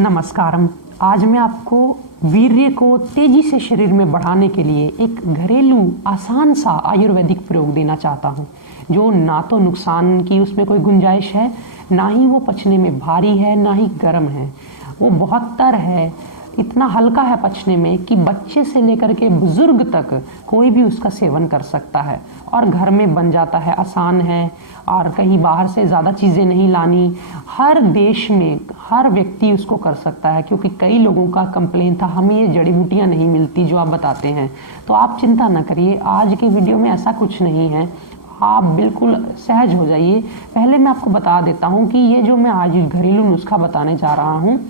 नमस्कारम। आज मैं आपको वीर्य को तेजी से शरीर में बढ़ाने के लिए एक घरेलू आसान सा आयुर्वेदिक प्रयोग देना चाहता हूँ, जो ना तो नुकसान की उसमें कोई गुंजाइश है, ना ही वो पचने में भारी है, ना ही गर्म है। वो बहुत तर है, इतना हल्का है पचने में कि बच्चे से लेकर के बुजुर्ग तक कोई भी उसका सेवन कर सकता है और घर में बन जाता है, आसान है और कहीं बाहर से ज़्यादा चीज़ें नहीं लानी। हर देश में हर व्यक्ति उसको कर सकता है, क्योंकि कई लोगों का कंप्लेन था हमें ये जड़ी बूटियाँ नहीं मिलती जो आप बताते हैं। तो आप चिंता न करिए, आज के वीडियो में ऐसा कुछ नहीं है, आप बिल्कुल सहज हो जाइए। पहले मैं आपको बता देता हूँ कि ये जो मैं आज घरेलू नुस्खा बताने जा रहा हूँ,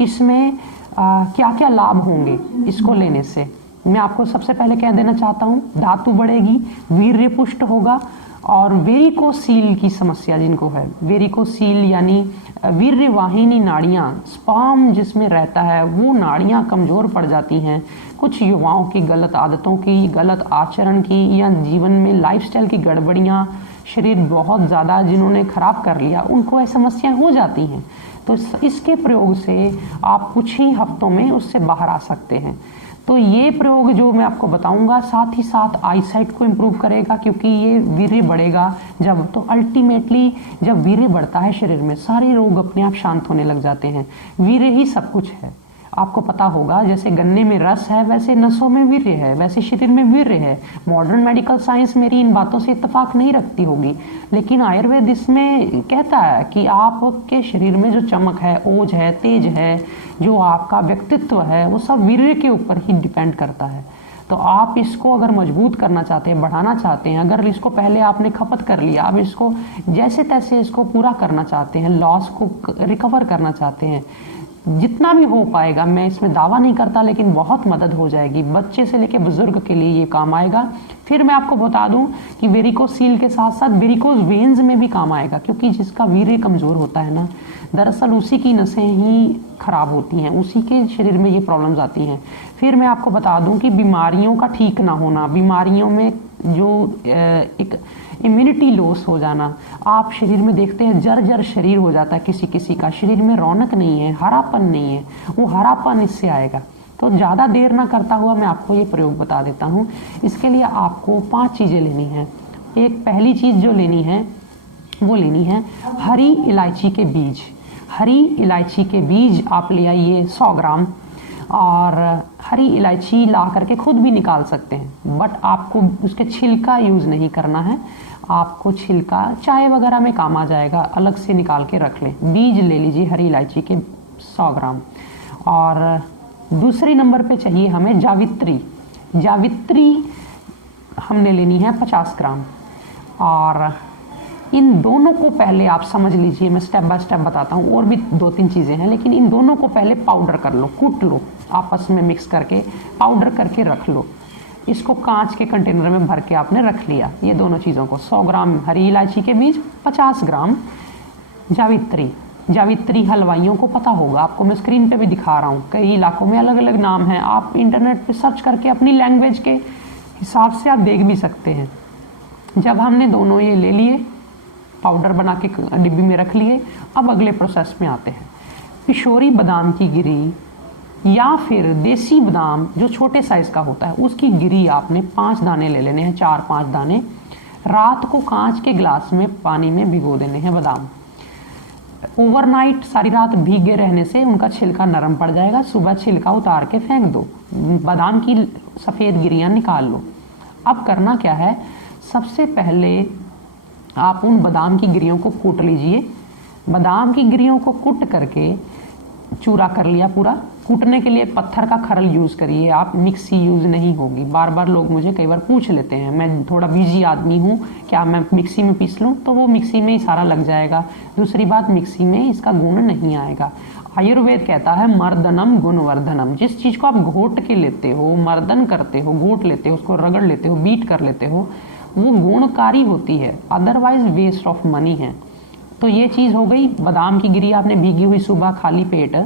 इसमें क्या क्या लाभ होंगे इसको लेने से। मैं आपको सबसे पहले कह देना चाहता हूँ, धातु बढ़ेगी, वीर्य पुष्ट होगा और वेरिकोसील की समस्या जिनको है, वेरिकोसील यानी वीर्य वाहिनी नाड़ियाँ, स्पर्म जिसमें रहता है वो नाड़ियाँ कमज़ोर पड़ जाती हैं। कुछ युवाओं की गलत आदतों की, गलत आचरण की या जीवन में लाइफस्टाइल की गड़बड़ियाँ, शरीर बहुत ज़्यादा जिन्होंने ख़राब कर लिया उनको ऐसी समस्याएं हो जाती हैं। तो इसके प्रयोग से आप कुछ ही हफ्तों में उससे बाहर आ सकते हैं। तो ये प्रयोग जो मैं आपको बताऊंगा साथ ही साथ आईसाइट को इम्प्रूव करेगा, क्योंकि ये वीर्य बढ़ेगा जब, तो अल्टीमेटली जब वीर्य बढ़ता है शरीर में सारे रोग अपने आप शांत होने लग जाते हैं। वीर्य ही सब कुछ है। आपको पता होगा जैसे गन्ने में रस है वैसे नसों में वीर्य है, वैसे शरीर में वीर्य है। मॉडर्न मेडिकल साइंस मेरी इन बातों से इत्तेफाक नहीं रखती होगी, लेकिन आयुर्वेद इसमें कहता है कि आपके शरीर में जो चमक है, ओज है, तेज है, जो आपका व्यक्तित्व है, वो सब वीर्य के ऊपर ही डिपेंड करता है। तो आप इसको अगर मजबूत करना चाहते हैं, बढ़ाना चाहते हैं, अगर इसको पहले आपने खपत कर लिया, अब इसको जैसे तैसे इसको पूरा करना चाहते हैं, लॉस को रिकवर करना चाहते हैं, जितना भी हो पाएगा, मैं इसमें दावा नहीं करता लेकिन बहुत मदद हो जाएगी। बच्चे से लेकर बुजुर्ग के लिए ये काम आएगा। फिर मैं आपको बता दूं कि वेरिकोसील के साथ साथ वेरिकोज वेन्स में भी काम आएगा, क्योंकि जिसका वीर्य कमज़ोर होता है ना, दरअसल उसी की नसें ही खराब होती हैं, उसी के शरीर में ये प्रॉब्लम्स आती हैं। फिर मैं आपको बता दूं कि बीमारियों का ठीक ना होना, बीमारियों में जो एक इम्यूनिटी लॉस हो जाना, आप शरीर में देखते हैं जर्जर शरीर हो जाता है, किसी किसी का शरीर में रौनक नहीं है, हरापन नहीं है, वो हरापन इससे आएगा। तो ज़्यादा देर ना करता हुआ मैं आपको ये प्रयोग बता देता हूँ। इसके लिए आपको 5 चीज़ें लेनी हैं। एक पहली चीज़ जो लेनी है वो लेनी है हरी इलायची के बीज। हरी इलायची के बीज आप ले आइए 100 ग्राम, और हरी इलायची ला करके खुद भी निकाल सकते हैं, बट आपको उसके छिलका यूज़ नहीं करना है। आपको छिलका चाय वगैरह में काम आ जाएगा, अलग से निकाल के रख लें। बीज ले लीजिए हरी इलायची के 100 ग्राम। और दूसरे नंबर पे चाहिए हमें जावित्री। जावित्री हमने लेनी है 50 ग्राम। और इन दोनों को पहले आप समझ लीजिए, मैं स्टेप बाय स्टेप बताता हूँ, और भी 2-3 चीज़ें हैं, लेकिन इन दोनों को पहले पाउडर कर लो, कूट लो, आपस में मिक्स करके पाउडर करके रख लो। इसको कांच के कंटेनर में भर के आपने रख लिया। ये दोनों चीज़ों को 100 ग्राम हरी इलायची के बीज, 50 ग्राम जावित्री। जावित्री हलवाइयों को पता होगा, आपको मैं स्क्रीन पे भी दिखा रहा हूँ, कई इलाकों में अलग अलग नाम हैं। आप इंटरनेट पे सर्च करके अपनी लैंग्वेज के हिसाब से आप देख भी सकते हैं। जब हमने दोनों ये ले लिए, पाउडर बना के डिब्बी में रख लिए, अब अगले प्रोसेस में आते हैं। पिशोरी बादाम की गिरी या फिर देसी बादाम जो छोटे साइज़ का होता है उसकी गिरी आपने 5 दाने ले लेने हैं, 4-5 दाने। रात को कांच के गिलास में पानी में भिगो देने हैं बादाम। ओवरनाइट सारी रात भीगे रहने से उनका छिलका नरम पड़ जाएगा, सुबह छिलका उतार के फेंक दो, बादाम की सफ़ेद गिरियाँ निकाल लो। अब करना क्या है, सबसे पहले आप उन बादाम की गिरियों को कूट लीजिए। बादाम की गिरियों को कूट करके चूरा कर लिया पूरा। कूटने के लिए पत्थर का खरल यूज़ करिए आप, मिक्सी यूज़ नहीं होगी। बार बार लोग मुझे कई बार पूछ लेते हैं, मैं थोड़ा बिजी आदमी हूँ, क्या मैं मिक्सी में पीस लूँ? तो वो मिक्सी में ही सारा लग जाएगा। दूसरी बात, मिक्सी में इसका गुण नहीं आएगा। आयुर्वेद कहता है मर्दनम गुणवर्धनम। जिस चीज़ को आप घोट के लेते हो, मर्दन करते हो, घोट लेते हो, उसको रगड़ लेते हो, बीट कर लेते हो, वो गुणकारी होती है, अदरवाइज वेस्ट ऑफ मनी है। तो ये चीज़ हो गई। बादाम की गिरी आपने भीगी हुई सुबह खाली पेट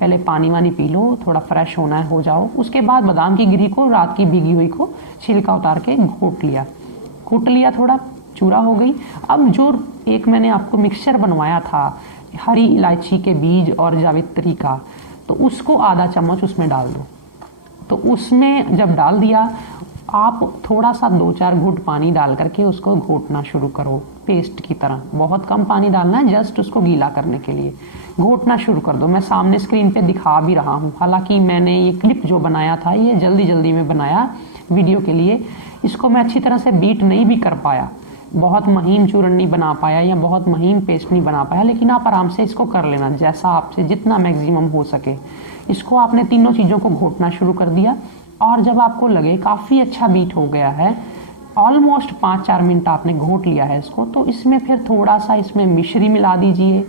पहले पानी वानी पी लो, थोड़ा फ्रेश होना है, हो जाओ। उसके बाद बादाम की गिरी को, रात की भीगी हुई को छिलका उतार के घोट लिया, कूट लिया, थोड़ा चूरा हो गई। अब जो एक मैंने आपको मिक्सचर बनवाया था हरी इलायची के बीज और जावित्री का, तो उसको आधा चम्मच उसमें डाल दो। तो उसमें जब डाल दिया, आप थोड़ा सा 2-4 घूंट पानी डाल करके उसको घोटना शुरू करो पेस्ट की तरह। बहुत कम पानी डालना है, जस्ट उसको गीला करने के लिए। घोटना शुरू कर दो। मैं सामने स्क्रीन पे दिखा भी रहा हूँ, हालांकि मैंने ये क्लिप जो बनाया था ये जल्दी जल्दी में बनाया वीडियो के लिए। इसको मैं अच्छी तरह से बीट नहीं भी कर पाया, बहुत महीन चूर्ण नहीं बना पाया या बहुत महीन पेस्ट नहीं बना पाया, लेकिन आप आराम से इसको कर लेना जैसा आपसे जितना मैक्सिमम हो सके। इसको आपने तीनों चीज़ों को घोटना शुरू कर दिया, और जब आपको लगे काफ़ी अच्छा बीट हो गया है, ऑलमोस्ट 5-4 मिनट आपने घोट लिया है इसको, तो इसमें फिर थोड़ा सा इसमें मिश्री मिला दीजिए,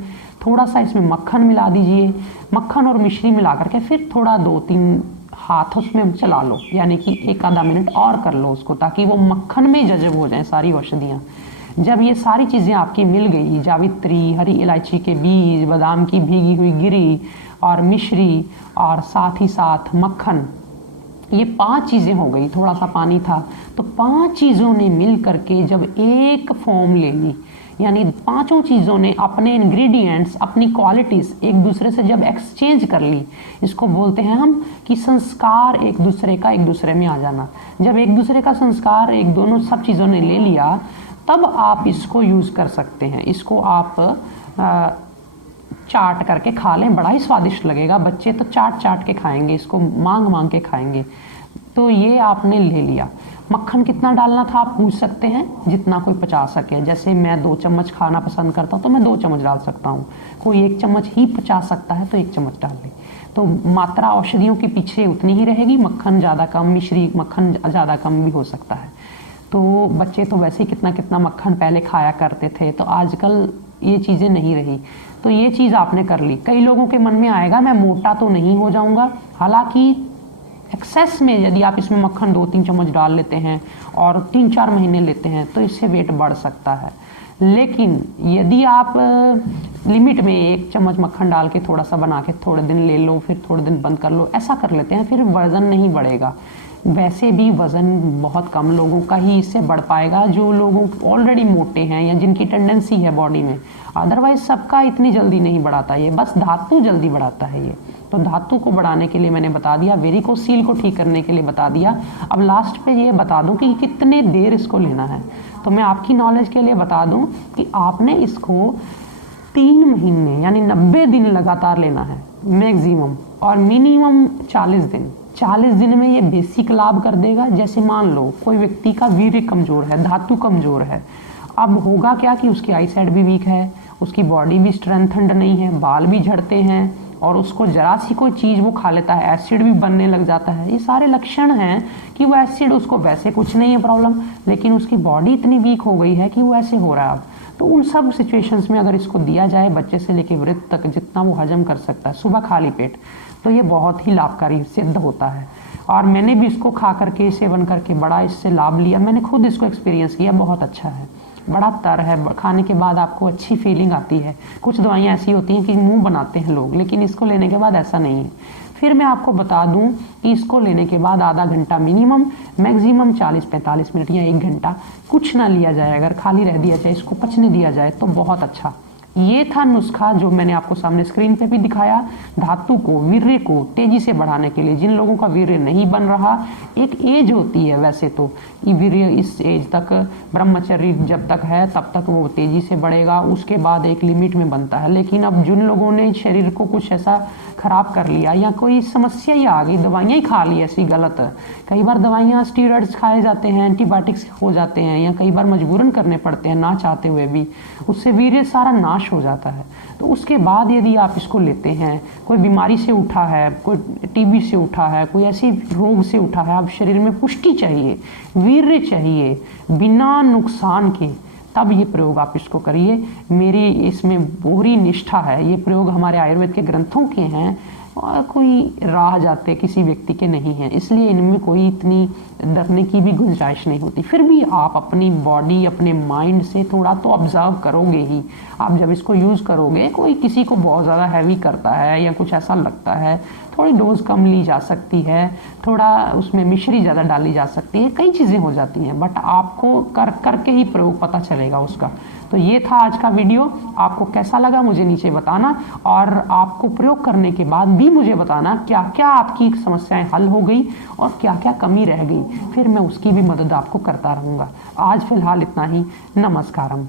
थोड़ा सा इसमें मक्खन मिला दीजिए। मक्खन और मिश्री मिला करके फिर थोड़ा 2-3 हाथ उसमें चला लो, यानी कि 1 आधा मिनट और कर लो उसको, ताकि वो मक्खन में जज़ब हो जाए सारी औषधियाँ। जब ये सारी चीज़ें आपकी मिल गई, जावित्री, हरी इलायची के बीज, बादाम की भीगी हुई गिरी और मिश्री और साथ ही साथ मक्खन, ये 5 चीज़ें हो गई, थोड़ा सा पानी था, तो 5 चीज़ों ने मिल करके जब एक फॉर्म ले ली, यानी 5 चीज़ों ने अपने इंग्रेडिएंट्स, अपनी क्वालिटीज़ एक दूसरे से जब एक्सचेंज कर ली, इसको बोलते हैं हम कि संस्कार एक दूसरे का एक दूसरे में आ जाना। जब एक दूसरे का संस्कार एक दोनों सब चीज़ों ने ले लिया, तब आप इसको यूज़ कर सकते हैं। इसको आप चाट करके खा लें, बड़ा ही स्वादिष्ट लगेगा। बच्चे तो चाट चाट के खाएंगे, इसको मांग मांग के खाएंगे। तो ये आपने ले लिया। मक्खन कितना डालना था आप पूछ सकते हैं, जितना कोई पचा सके। जैसे मैं 2 चम्मच खाना पसंद करता हूँ तो मैं 2 चम्मच डाल सकता हूँ, कोई 1 चम्मच ही पचा सकता है तो 1 चम्मच डाल ले। तो मात्रा औषधियों के पीछे उतनी ही रहेगी, मक्खन ज़्यादा कम, मिश्री मक्खन ज़्यादा कम भी हो सकता है। तो बच्चे तो वैसे ही कितना कितना मक्खन पहले खाया करते थे, तो आजकल ये चीज़ें नहीं रही। तो ये चीज़ आपने कर ली। कई लोगों के मन में आएगा मैं मोटा तो नहीं हो जाऊंगा, हालांकि एक्सेस में यदि आप इसमें मक्खन 2-3 चम्मच डाल लेते हैं और 3-4 महीने लेते हैं तो इससे वेट बढ़ सकता है। लेकिन यदि आप लिमिट में 1 चम्मच मक्खन डाल के थोड़ा सा बना के थोड़े दिन ले लो, फिर थोड़े दिन बंद कर लो, ऐसा कर लेते हैं, फिर वज़न नहीं बढ़ेगा। वैसे भी वज़न बहुत कम लोगों का ही इससे बढ़ पाएगा, जो लोगों ऑलरेडी मोटे हैं या जिनकी टेंडेंसी है बॉडी में। अदरवाइज सबका इतनी जल्दी नहीं बढ़ाता ये, बस धातु जल्दी बढ़ाता है ये। तो धातु को बढ़ाने के लिए मैंने बता दिया, वेरिकोसील को ठीक करने के लिए बता दिया। अब लास्ट पे ये बता दूं कि कितने देर इसको लेना है। तो मैं आपकी नॉलेज के लिए बता दूं कि आपने इसको 3 महीने यानी 90 दिन लगातार लेना है मैक्सिमम, और मिनिमम 40 दिन। 40 दिन में ये बेसिक लाभ कर देगा। जैसे मान लो कोई व्यक्ति का वीर्य कमजोर है, धातु कमजोर है, अब होगा क्या कि उसकी आई साइड भी वीक है, उसकी बॉडी भी स्ट्रेंथन्ड नहीं है, बाल भी झड़ते हैं, और उसको जरा सी कोई चीज़ वो खा लेता है, एसिड भी बनने लग जाता है। ये सारे लक्षण हैं कि वो एसिड, उसको वैसे कुछ नहीं है प्रॉब्लम, लेकिन उसकी बॉडी इतनी वीक हो गई है कि वो ऐसे हो रहा है अब। तो उन सब सिचुएशंस में अगर इसको दिया जाए, बच्चे से लेकर वृद्ध तक जितना वो हजम कर सकता है सुबह खाली पेट, तो ये बहुत ही लाभकारी सिद्ध होता है। और मैंने भी इसको खा करके, सेवन करके बड़ा इससे लाभ लिया। मैंने खुद इसको एक्सपीरियंस किया, बहुत अच्छा है, बड़ा तर है, खाने के बाद आपको अच्छी फीलिंग आती है। कुछ दवाइयाँ ऐसी होती हैं कि मुंह बनाते हैं लोग, लेकिन इसको लेने के बाद ऐसा नहीं है। फिर मैं आपको बता दूं कि इसको लेने के बाद आधा घंटा मिनिमम, मैक्सिमम 40-45 मिनट या 1 घंटा कुछ ना लिया जाए, अगर खाली रह दिया जाए, इसको पचने दिया जाए तो बहुत अच्छा। ये था नुस्खा जो मैंने आपको सामने स्क्रीन पे भी दिखाया, धातु को, वीर्य को तेजी से बढ़ाने के लिए। जिन लोगों का वीर्य नहीं बन रहा, एक एज होती है वैसे तो, ये वीर्य इस एज तक, ब्रह्मचर्य जब तक है तब तक वो तेजी से बढ़ेगा, उसके बाद एक लिमिट में बनता है। लेकिन अब जिन लोगों ने शरीर को कुछ ऐसा खराब कर लिया या कोई समस्या ही आ गई, दवाइयाँ ही खा ली ऐसी गलत, कई बार दवाइयाँ स्टीरॉइड्स खाए जाते हैं, एंटीबायोटिक्स हो जाते हैं, या कई बार मजबूरन करने पड़ते हैं ना चाहते हुए भी, उससे वीर्य सारा नाश हो जाता है। तो उसके बाद यदि आप इसको लेते हैं, कोई बीमारी से उठा है, कोई टीबी से उठा है, कोई ऐसी रोग से उठा है, अब शरीर में पुष्टि चाहिए, वीर्य चाहिए बिना नुकसान के, तब ये प्रयोग आप इसको करिए। मेरी इसमें पूरी निष्ठा है, ये प्रयोग हमारे आयुर्वेद के ग्रंथों के हैं और कोई राह जाते किसी व्यक्ति के नहीं हैं, इसलिए इनमें कोई इतनी डरने की भी गुंजाइश नहीं होती। फिर भी आप अपनी बॉडी, अपने माइंड से थोड़ा तो ऑब्जर्व करोगे ही। आप जब इसको यूज़ करोगे, कोई किसी को बहुत ज़्यादा हैवी करता है या कुछ ऐसा लगता है, थोड़ी डोज कम ली जा सकती है, थोड़ा उसमें मिश्री ज़्यादा डाली जा सकती है, कई चीज़ें हो जाती हैं, बट आपको करके ही प्रयोग पता चलेगा उसका। तो ये था आज का वीडियो। आपको कैसा लगा मुझे नीचे बताना, और आपको प्रयोग करने के बाद भी मुझे बताना क्या क्या आपकी समस्याएं हल हो गई और क्या क्या कमी रह गई। फिर मैं उसकी भी मदद आपको करता रहूँगा। आज फिलहाल इतना ही। नमस्कारम।